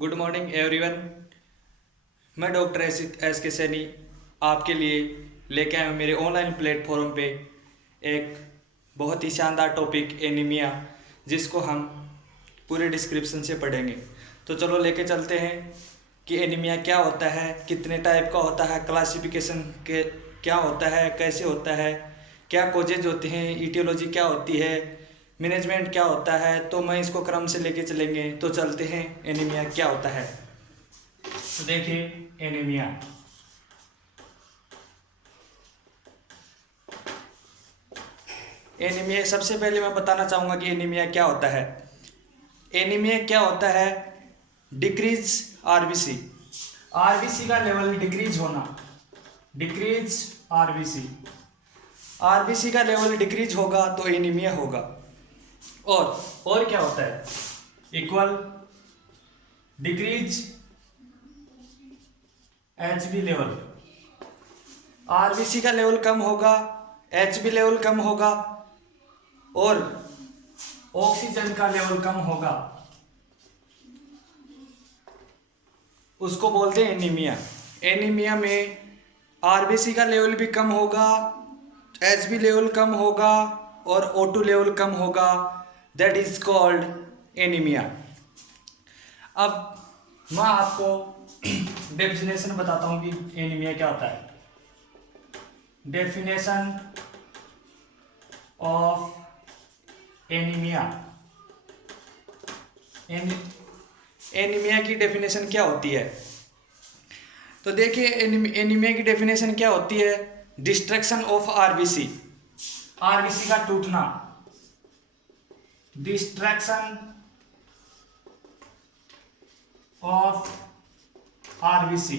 Good morning everyone. मैं doctor S के सैनी आपके लिए लेके आया हूँ मेरे ऑनलाइन प्लेटफॉर्म पे एक बहुत ही शानदार टॉपिक एनीमिया, जिसको हम पूरे डिस्क्रिप्शन से पढ़ेंगे। तो चलो लेके चलते हैं कि एनीमिया क्या होता है, कितने टाइप का होता है, क्लासिफिकेशन के क्या होता है, कैसे होता है, क्या कोजेज होते हैं, ईटियोलॉजी क्या होती है, मैनेजमेंट क्या होता है। तो मैं इसको क्रम से लेके चलेंगे। तो चलते हैं एनीमिया क्या होता है। तो देखिए एनीमिया, एनीमिया सबसे पहले मैं बताना चाहूँगा कि एनीमिया क्या होता है। एनीमिया क्या होता है? डिक्रीज आरबीसी, आरबीसी का लेवल डिक्रीज होना, डिक्रीज आरबीसी, आरबीसी का लेवल डिक्रीज होगा तो एनीमिया होगा। और क्या होता है? Equal decrease HB level, RBC का लेवल कम होगा, एचबी लेवल कम होगा और ऑक्सीजन का लेवल कम होगा, उसको बोलते हैं एनीमिया। एनीमिया में आरबीसी का लेवल भी कम होगा, एचबी लेवल कम होगा और O2 लेवल कम होगा, दैट इज कॉल्ड एनीमिया। अब मैं आपको डेफिनेशन बताता हूं कि एनीमिया क्या होता है। डेफिनेशन ऑफ एनीमिया, एनीमिया की डेफिनेशन क्या होती है? तो देखिए एनीमिया की डेफिनेशन क्या होती है। डिस्ट्रक्शन ऑफ आरबीसी, आरबीसी का टूटना, डिस्ट्रक्शन ऑफ आरबीसी,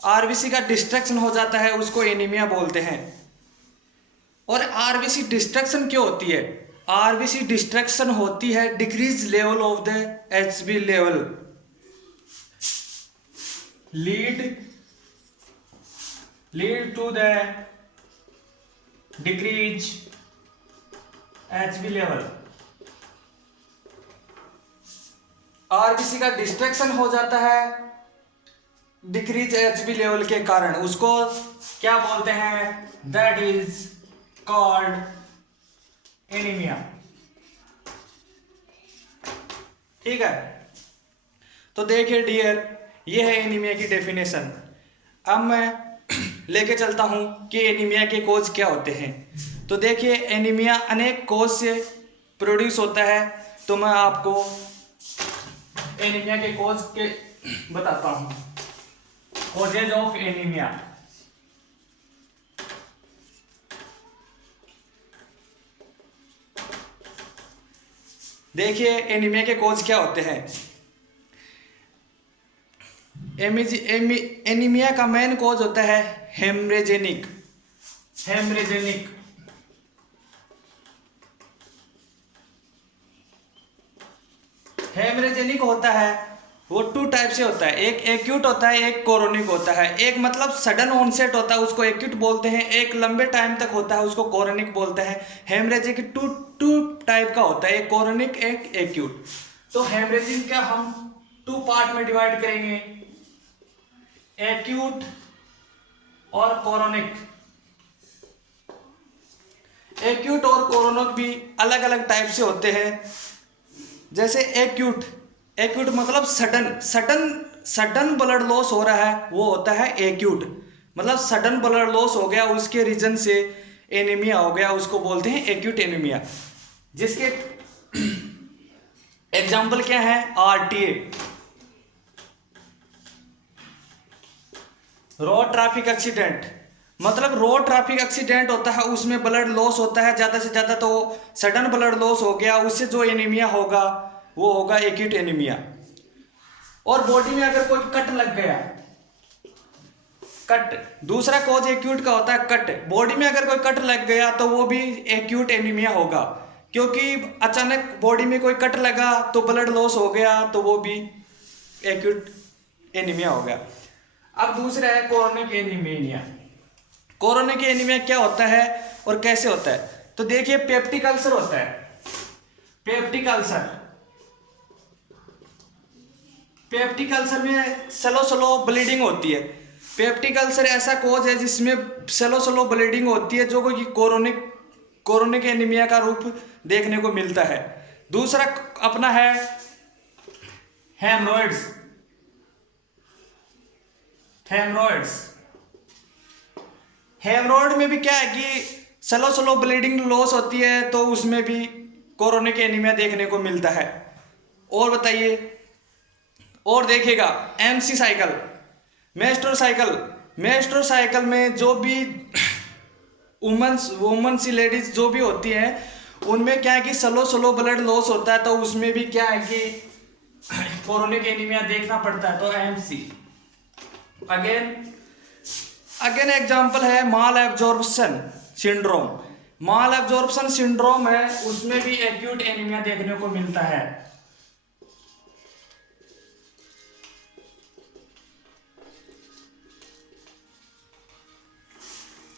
आरबीसी का डिस्ट्रक्शन हो जाता है, उसको एनीमिया बोलते हैं। और आरबीसी डिस्ट्रक्शन क्यों होती है? आरबीसी डिस्ट्रक्शन होती है decrease level of the HB level, lead to the decrease HB level. RBC का डिस्ट्रक्शन हो जाता है डिक्रीज एचबी लेवल के कारण, उसको क्या बोलते हैं? That is called anaemia. ठीक है, तो देखिए डियर, ये है एनीमिया की डेफिनेशन। अब मैं लेके चलता हूं कि एनीमिया के कोज क्या होते हैं। तो देखिए एनीमिया अनेक कोज से प्रोड्यूस होता है। तो मैं आपको एनीमिया के कोज के बताता हूं। कोजेज ऑफ एनीमिया, देखिए एनीमिया के कोज क्या होते हैं। एनीमिया का मेन कोज होता है हेमरेजेनिक, हेमरेजेनिक, हेमरेजेनिक होता है वो टू टाइप से होता है। एक एक्यूट होता है, एक कोरोनिक होता है। एक मतलब सडन ऑनसेट होता है, उसको एक्यूट बोलते हैं। एक लंबे टाइम तक होता है, उसको कोरोनिक बोलते हैं। हेमरेजिक टू टाइप का होता है, एक कोरोनिक एक एक्यूट। तो हेमरेजिक का हम टू पार्ट में डिवाइड करेंगे, एक्यूट और कोरोनिक। एक्यूट और कोरोनिक भी अलग अलग टाइप से होते हैं। जैसे एक्यूट, एक्यूट मतलब सडन ब्लड लॉस हो रहा है, वो होता है एक्यूट। मतलब सडन ब्लड लॉस हो गया, उसके रीजन से एनीमिया हो गया, उसको बोलते हैं एक्यूट एनीमिया। जिसके एग्जाम्पल क्या है? RTA, road traffic accident. मतलब रोड ट्रैफिक एक्सीडेंट होता है, उसमें ब्लड लॉस होता है ज़्यादा से ज़्यादा, तो सडन ब्लड लॉस हो गया, उससे जो एनीमिया होगा वो होगा एक्यूट एनीमिया। और बॉडी में अगर कोई कट लग गया, कट दूसरा कॉज एक्यूट का होता है कट। बॉडी में अगर कोई कट लग गया तो वो भी एक्यूट एनीमिया होगा, क्योंकि अचानक बॉडी में कोई कट लगा तो ब्लड लॉस हो गया, तो वो भी एक्यूट एनीमिया हो गया। अब दूसरा है कोरोनिक एनीमिया। कोरोनिक एनीमिया क्या होता है और कैसे होता है? तो देखिए पेप्टिक अल्सर होता है, पेप्टिक अल्सर, पेप्टिक अल्सर में स्लो स्लो ब्लीडिंग होती है। पेप्टिक अल्सर ऐसा कोज है जिसमें स्लो स्लो ब्लीडिंग होती है, जो कि कोरोनिक एनीमिया का रूप देखने को मिलता है। दूसरा अपना है हेमरॉइड्स। हेमरॉइड में भी क्या है कि स्लो स्लो ब्लीडिंग लॉस होती है, तो उसमें भी कोरोनिक एनीमिया देखने को मिलता है। और बताइए, और देखिएगा एमसी साइकिल, मेस्ट्रो साइकिल में जो भी वुमेन्स लेडीज जो भी होती हैं, उनमें क्या है कि स्लो ब्लड लॉस होता है, तो उसमें भी क्या है कि कोरोनिक एनीमिया देखना पड़ता है। तो एमसी। अगेन एग्जांपल है माल एब्जॉर्प्शन सिंड्रोम है, उसमें भी एक्यूट एनीमिया देखने को मिलता है।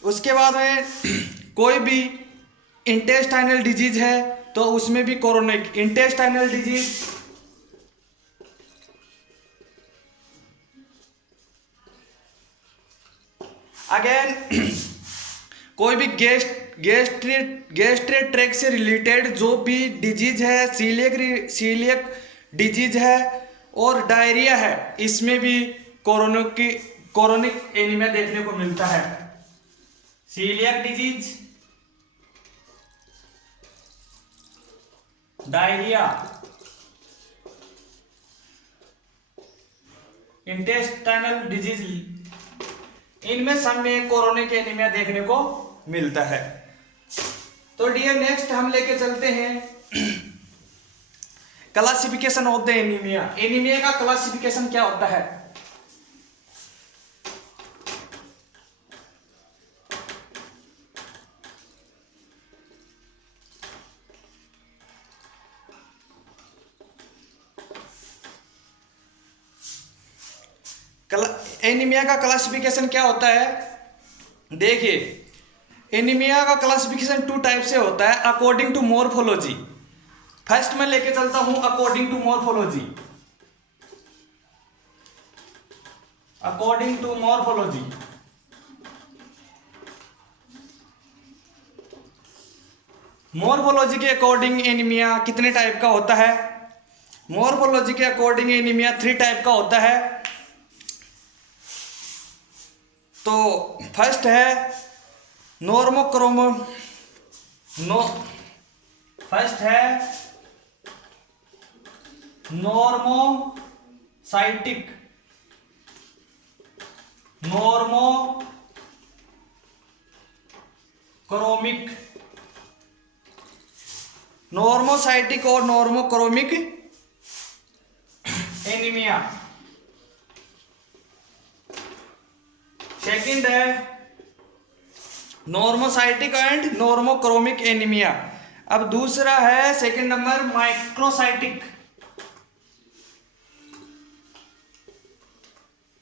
उसके बाद में कोई भी इंटेस्टाइनल डिजीज है, तो उसमें भी कोरोनिक इंटेस्टाइनल डिजीज, अगेन कोई भी गैस्ट्रिक ट्रैक्ट से रिलेटेड जो भी डिजीज है, सीलियक डिजीज है और डायरिया है, इसमें भी कोरोनिक एनीमिया देखने को मिलता है। Coeliac disease, diarrhoea, intestinal disease, इनमें सब में कोरोनिक एनीमिया देखने को मिलता है। तो डियर नेक्स्ट हम लेके चलते हैं classification of the anaemia. Anaemia का क्लासिफिकेशन क्या होता है? एनीमिया का क्लासिफिकेशन क्या होता है? देखिए, एनीमिया का क्लासिफिकेशन 2 टाइप से होता है अकॉर्डिंग टू मॉर्फोलॉजी। फर्स्ट में लेके चलता हूं अकॉर्डिंग टू मॉर्फोलॉजी। मॉर्फोलॉजी के अकॉर्डिंग एनीमिया कितने टाइप का होता है? मॉर्फोलॉजी के अकॉर्डिंग एनीमिया 3 टाइप का होता है। तो फर्स्ट है नॉर्मोसाइटिक और नॉर्मोक्रोमिक एनीमिया। सेकंड है नॉर्मोसाइटिक एंड नॉर्मोक्रोमिक एनीमिया। अब दूसरा है second number microcytic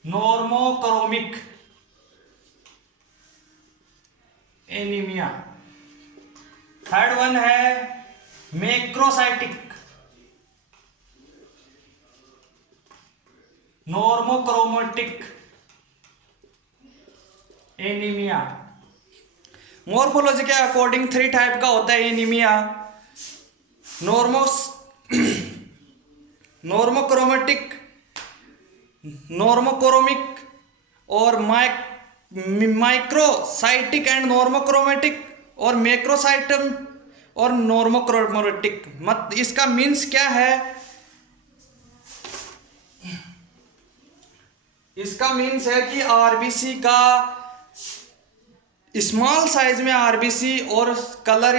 normochromic anaemia. Third one है मैक्रोसाइटिक नॉर्मोक्रोमेटिक एनीमिया। मॉर्फोलॉजी के अकॉर्डिंग 3 टाइप का होता है एनीमिया। नॉर्मोक्रोमेटिक, नॉर्मोक्रोमिक और माइक्रोसाइटिक एंड नॉर्मोक्रोमेटिक और मैक्रोसाइटम और नॉर्मोक्रोमेटिक। इसका मीन्स क्या है? इसका मीन्स है कि आरबीसी का स्मॉल साइज में आरबीसी और कलर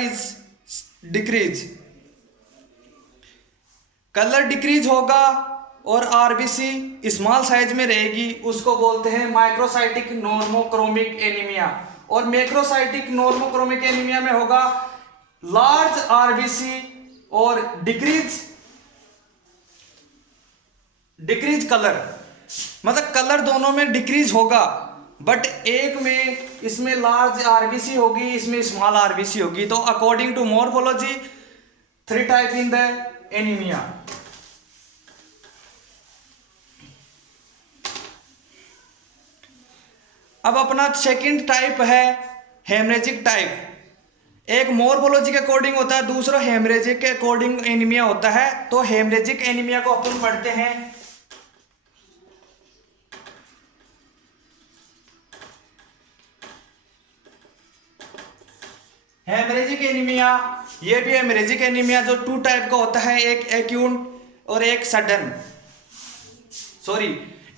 डिक्रीज होगा और आरबीसी स्मॉल साइज में रहेगी, उसको बोलते हैं माइक्रोसाइटिक नॉर्मोक्रोमिक एनीमिया। और मैक्रोसाइटिक नॉर्मोक्रोमिक एनीमिया में होगा लार्ज आरबीसी और डिक्रीज कलर, मतलब कलर दोनों में डिक्रीज होगा, बट एक में इसमें लार्ज आरबीसी होगी, इसमें स्मॉल आरबीसी होगी। तो according to morphology 3 type in the anaemia. अब अपना सेकंड टाइप है हेमरेजिक टाइप। एक मोर्फोलॉजी के अकॉर्डिंग होता है, दूसरा हेमरेजिक के अकॉर्डिंग एनीमिया होता है। तो हेमरेजिक एनीमिया को अपन पढ़ते हैं। हेमरेजिक एनीमिया, ये भी हेमरेजिक एनीमिया जो टू टाइप का होता है, एक एक्यूट और एक सडन, सॉरी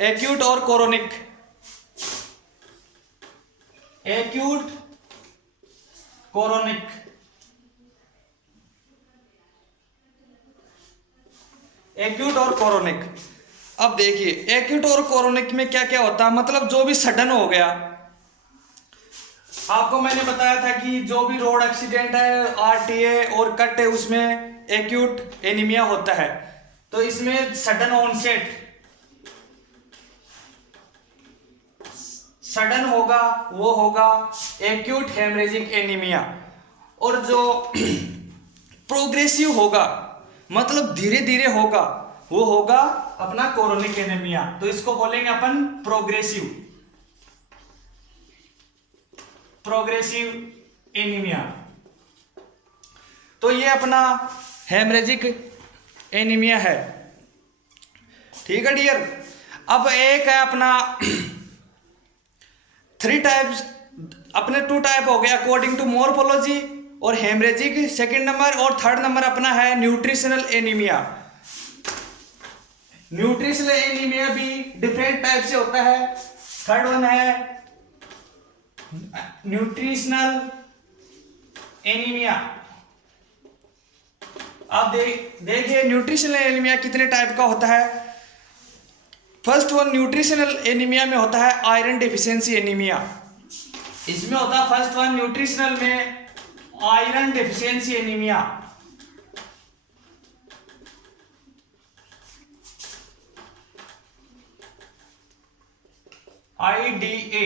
एक्यूट और क्रोनिक। एक्यूट क्रोनिक, एक्यूट और क्रोनिक। अब देखिए एक्यूट और क्रोनिक में क्या क्या होता है, मतलब जो भी सडन हो गया। आपको मैंने बताया था कि जो भी रोड एक्सीडेंट है, आरटीए और कट है, उसमें एक्यूट एनीमिया होता है। तो इसमें सडन ऑनसेट, सडन होगा, वो होगा एक्यूट हेमरेजिक एनीमिया। और जो प्रोग्रेसिव होगा, मतलब धीरे धीरे होगा, वो होगा अपना क्रोनिक एनीमिया। तो इसको बोलेंगे अपन प्रोग्रेसिव, प्रोग्रेसिव एनीमिया। तो ये अपना हेमरेजिक एनीमिया है। ठीक है डियर। अब एक है अपना थ्री टाइप्स, अपने टू टाइप हो गया अकॉर्डिंग टू मोर्फोलॉजी और हेमरेजिक सेकंड नंबर, और थर्ड नंबर अपना है न्यूट्रिशनल एनीमिया। न्यूट्रिशनल एनीमिया भी डिफरेंट टाइप से होता है। थर्ड वन है न्यूट्रिशनल एनीमिया। आप देखिए न्यूट्रिशनल एनीमिया कितने टाइप का होता है। फर्स्ट वन न्यूट्रिशनल एनीमिया में होता है आयरन डेफिशिएंसी एनीमिया। इसमें होता है फर्स्ट वन न्यूट्रिशनल में iron deficiency anaemia. IDA,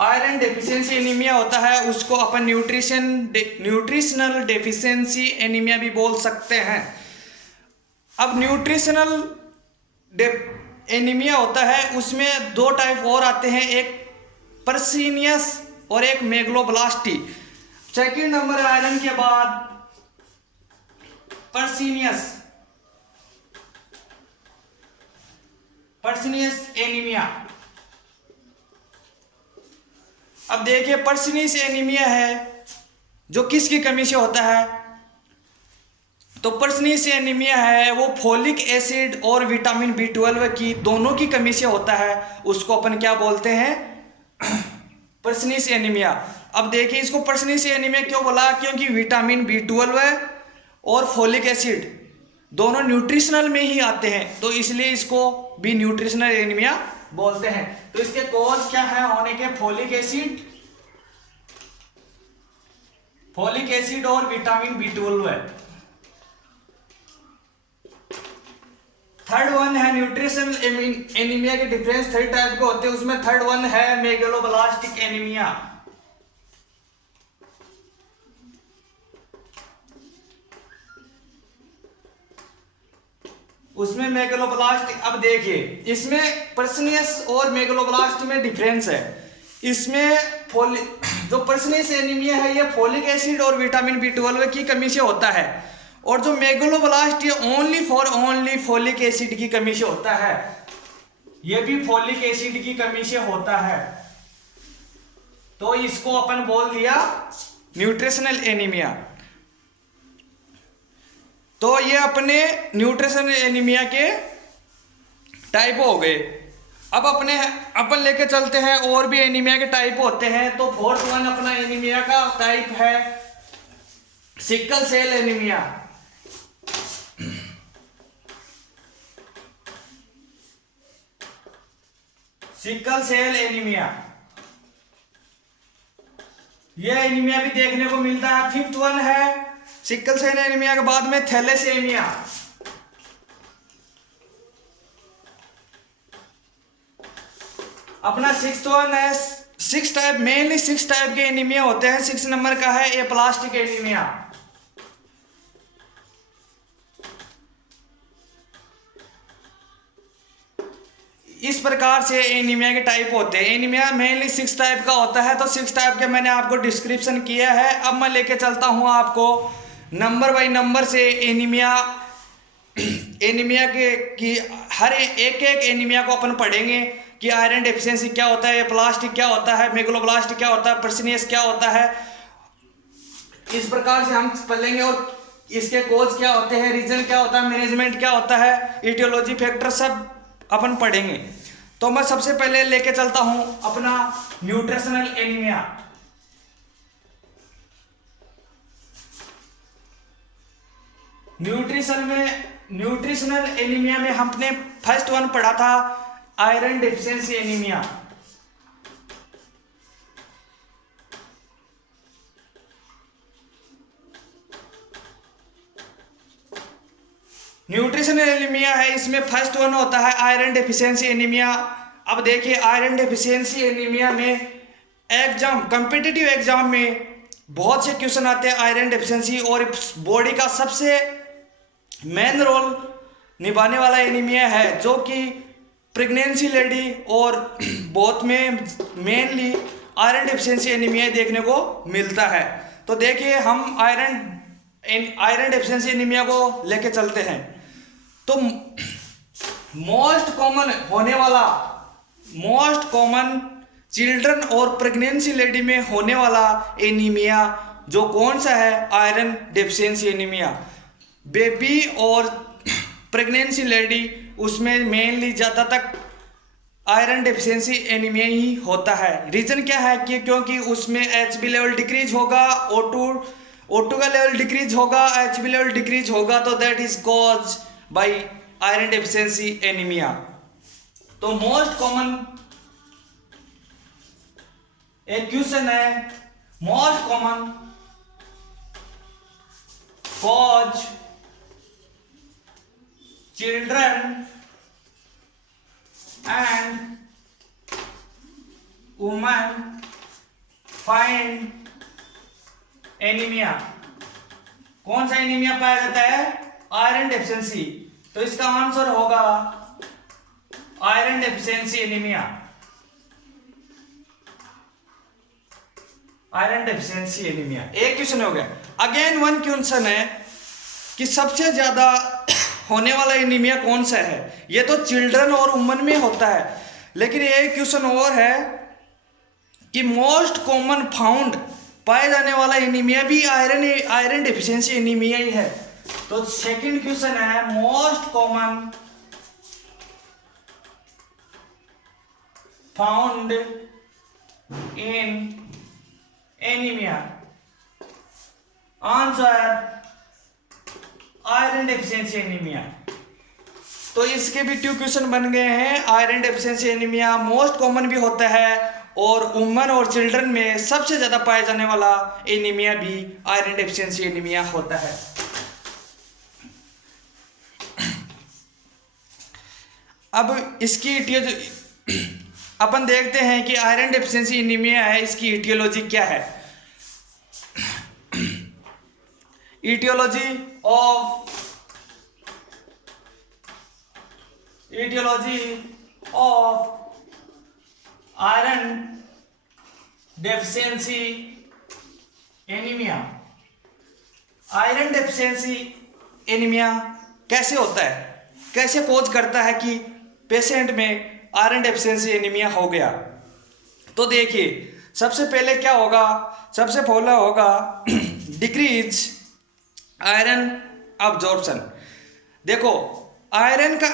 iron deficiency anaemia होता है, उसको अपन न्यूट्रिशनल डेफिशिएंसी एनीमिया भी बोल सकते हैं। अब न्यूट्रिशनल एनीमिया होता है, उसमें दो टाइप और आते हैं, एक पर्सिनियस और एक मेगलोब्लास्टी। सेकंड नंबर आयरन के बाद पर्सिनियस, पर्सिनियस एनीमिया। अब देखिए पर्सिनियस एनीमिया है जो किसकी कमी से होता है। तो पर्सिनियस एनीमिया है वो फोलिक एसिड और विटामिन B12 की दोनों की कमी से होता है। उसको अपन क्या बोलते हैं, पर्सिनियस एनीमिया। अब देखिए इसको पर्सिनियस एनीमिया क्यों बोला, क्योंकि विटामिन B12 और फोलिक एसिड दोनों न्यूट्रिशनल में ही आते हैं, तो इसलिए इसको भी न्यूट्रिशनल एनीमिया बोलते हैं। तो इसके कॉज क्या है होने के, फोलिक एसिड, फोलिक एसिड और विटामिन B12 है। थर्ड वन है न्यूट्रिशनल एनीमिया के डिफरेंस थ्री टाइप के होते हैं, उसमें थर्ड वन है मेगलोब्लास्टिक एनीमिया। उसमें मेगलोब्लास्ट, अब देखिए इसमें पर्सिनियस और मेगलोब्लास्ट में डिफरेंस है। इसमें जो पर्सिनियस एनीमिया है ये फोलिक एसिड और विटामिन B12 की कमी से होता है, और जो मेगलोब्लास्ट ये ओनली फोलिक एसिड की कमी से होता है। ये भी फोलिक एसिड की कमी से होता है, तो इसको अपन बोल दिया न्यूट्रिशनल एनीमिया। तो ये अपने न्यूट्रिशनल एनीमिया के टाइप हो गए। अब अपन लेके चलते हैं और भी एनीमिया के टाइप होते हैं। तो फोर्थ वन अपना एनीमिया का टाइप है sickle cell anaemia. Sickle cell anaemia, यह एनीमिया भी देखने को मिलता है। फिफ्थ वन है सिकल सेल एनीमिया के बाद में थैलेसेमिया। अपना सिक्स्थ वन है, six type, mainly six type के एनीमिया होते हैं। सिक्स नंबर का है एप्लास्टिक एनीमिया। इस प्रकार से एनीमिया के टाइप होते हैं। एनीमिया मेनली 6 टाइप का होता है, तो 6 टाइप के मैंने आपको डिस्क्रिप्शन किया है। अब मैं लेके चलता हूँ आपको नंबर बाई नंबर से एनीमिया के कि हर एक एनीमिया को अपन पढ़ेंगे कि आयरन डेफिशिएंसी क्या होता है, प्लास्टिक क्या होता है, मेगलोब्लास्ट क्या होता है, पर्सिनियस क्या होता है। इस प्रकार से हम पढ़ेंगे और इसके कोज क्या होते हैं, रीजन क्या होता है, मैनेजमेंट क्या होता है, इटियोलॉजी फैक्टर सब अपन पढ़ेंगे। तो मैं सबसे पहले लेके चलता हूं अपना न्यूट्रिशनल एनीमिया। न्यूट्रिशनल एनीमिया में हमने फर्स्ट वन पढ़ा था iron deficiency anaemia. Nutritional anaemia है, इसमें फर्स्ट वन होता है आयरन डेफिशिएंसी एनीमिया। अब देखिए आयरन डेफिशिएंसी एनीमिया में कॉम्पिटिटिव एग्जाम में बहुत से क्वेश्चन आते हैं आयरन डेफिशिएंसी, और बॉडी का सबसे मेन रोल निभाने वाला एनीमिया है, जो कि प्रेगनेंसी लेडी और बहुत में मेनली आयरन डेफिशिएंसी एनीमिया देखने को मिलता है। तो देखिए हम आयरन डेफिशिएंसी एनीमिया को लेके चलते हैं। तो मोस्ट कॉमन चिल्ड्रन और प्रेगनेंसी लेडी में होने वाला एनीमिया जो कौन सा है, आयरन डेफिशिएंसी एनीमिया। बेबी और प्रेगनेंसी लेडी उसमें मेनली ज़्यादा तक आयरन डेफिशिएंसी एनीमिया ही होता है। रीज़न क्या है कि क्योंकि उसमें HB लेवल डिक्रीज होगा, O2 का लेवल डिक्रीज होगा, HB लेवल डिक्रीज होगा, तो that is cause by iron deficiency anaemia. तो मोस्ट कॉमन एक क्वेश्चन है, most common cause children and women find anaemia. कौन सा एनीमिया पाया जाता है, आयरन डेफिशिएंसी। तो इसका आंसर होगा iron deficiency anaemia. Iron deficiency anaemia एक क्वेश्चन हो गया। अगेन वन क्वेश्चन है कि सबसे ज्यादा होने वाला एनीमिया कौन सा है। ये तो चिल्ड्रन और वुमेन में होता है, लेकिन एक क्वेश्चन और है कि मोस्ट कॉमन फाउंड पाए जाने वाला एनीमिया भी आयरन डेफिशिएंसी एनीमिया ही है। तो सेकंड क्वेश्चन है, most common found in anaemia, answer iron deficiency anaemia. तो इसके भी 2 क्वेश्चन बन गए हैं। Iron deficiency anaemia most common भी होता है, और वुमेन और चिल्ड्रन में सबसे ज्यादा पाए जाने वाला एनीमिया भी आयरन डेफिशिएंसी एनीमिया होता है। अब इसकी अपन देखते हैं कि आयरन डेफिशिएंसी एनीमिया है, इसकी इटियोलॉजी क्या है। Aetiology of iron deficiency anaemia. Iron deficiency anaemia कैसे होता है, कैसे कोज करता है कि पेशेंट में आयरन डेफिशिएंसी एनीमिया हो गया। तो देखिए सबसे पहले क्या होगा, सबसे पहला होगा डिक्रीज आयरन अब्जॉर्प्शन। देखो आयरन का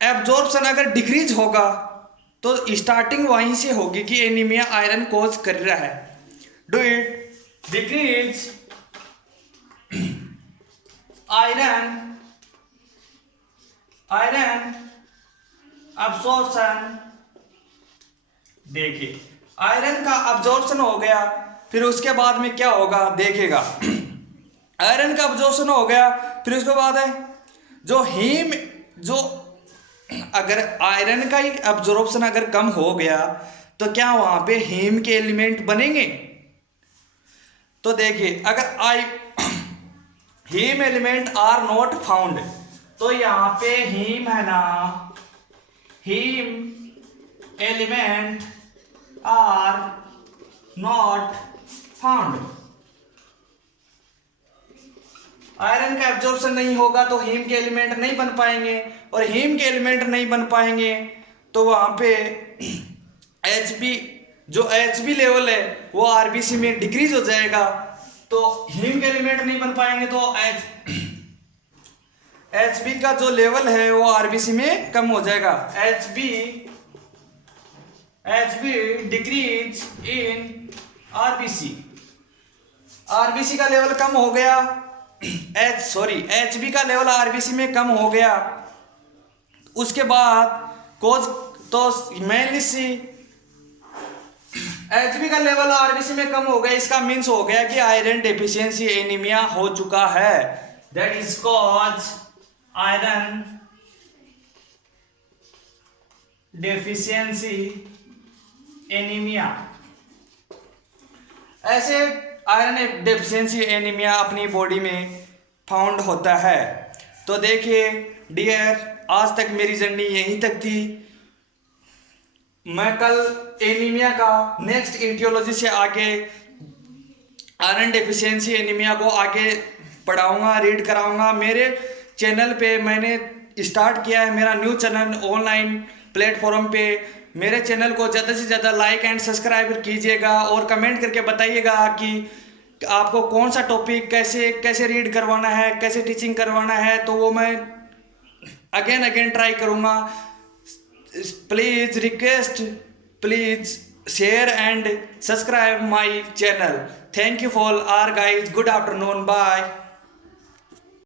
एब्जॉर्प्शन अगर डिक्रीज होगा तो स्टार्टिंग वहीं से होगी कि एनीमिया आयरन कोज कर रहा है। Do it decrease iron absorption. देखिए आयरन का अब्जॉर्प्शन हो गया, फिर उसके बाद में क्या होगा देखेगा। आयरन का अब्जॉर्प्शन हो गया, फिर उसके बाद है जो अगर आयरन का ही अब्जॉर्प्शन अगर कम हो गया तो क्या वहां पे हीम के एलिमेंट बनेंगे। तो देखिए अगर haem element are not found, तो यहाँ पे हीम है ना, haem element are not found. Iron का एब्जॉर्प्शन नहीं होगा तो हीम के एलिमेंट नहीं बन पाएंगे, और हीम के एलिमेंट नहीं बन पाएंगे तो वहां पे Hb जो Hb लेवल है वो आरबीसी में डिक्रीज हो जाएगा। तो हीम के एलिमेंट नहीं बन पाएंगे तो Hb का जो लेवल है वो आरबीसी में कम हो जाएगा। Hb decrease in RBC, RBC का लेवल कम हो गया, Hb का लेवल आरबीसी में कम हो गया। उसके बाद कोज तो मेनली सी Hb का लेवल आरबीसी में कम हो गया, इसका मीन्स हो गया कि आयरन डेफिशिएंसी एनीमिया हो चुका है। That is cause iron deficiency anaemia. ऐसे आयरन डेफिशिएंसी एनीमिया अपनी बॉडी में फाउंड होता है। तो देखिए डियर, आज तक मेरी जर्नी यहीं तक थी। मैं कल एनीमिया का नेक्स्ट ईटियोलॉजी से आगे आयरन डेफिशिएंसी एनीमिया को आगे पढ़ाऊंगा, रीड कराऊंगा। मेरे चैनल पे मैंने स्टार्ट किया है मेरा न्यू चैनल ऑनलाइन प्लेटफॉर्म पे। मेरे चैनल को ज़्यादा से ज़्यादा लाइक एंड सब्सक्राइब कीजिएगा और कमेंट करके बताइएगा कि आपको कौन सा टॉपिक कैसे कैसे रीड करवाना है, कैसे टीचिंग करवाना है, तो वो मैं अगेन ट्राई करूँगा। Please request, please share and subscribe my channel. Thank you for all guys. Good afternoon. Bye.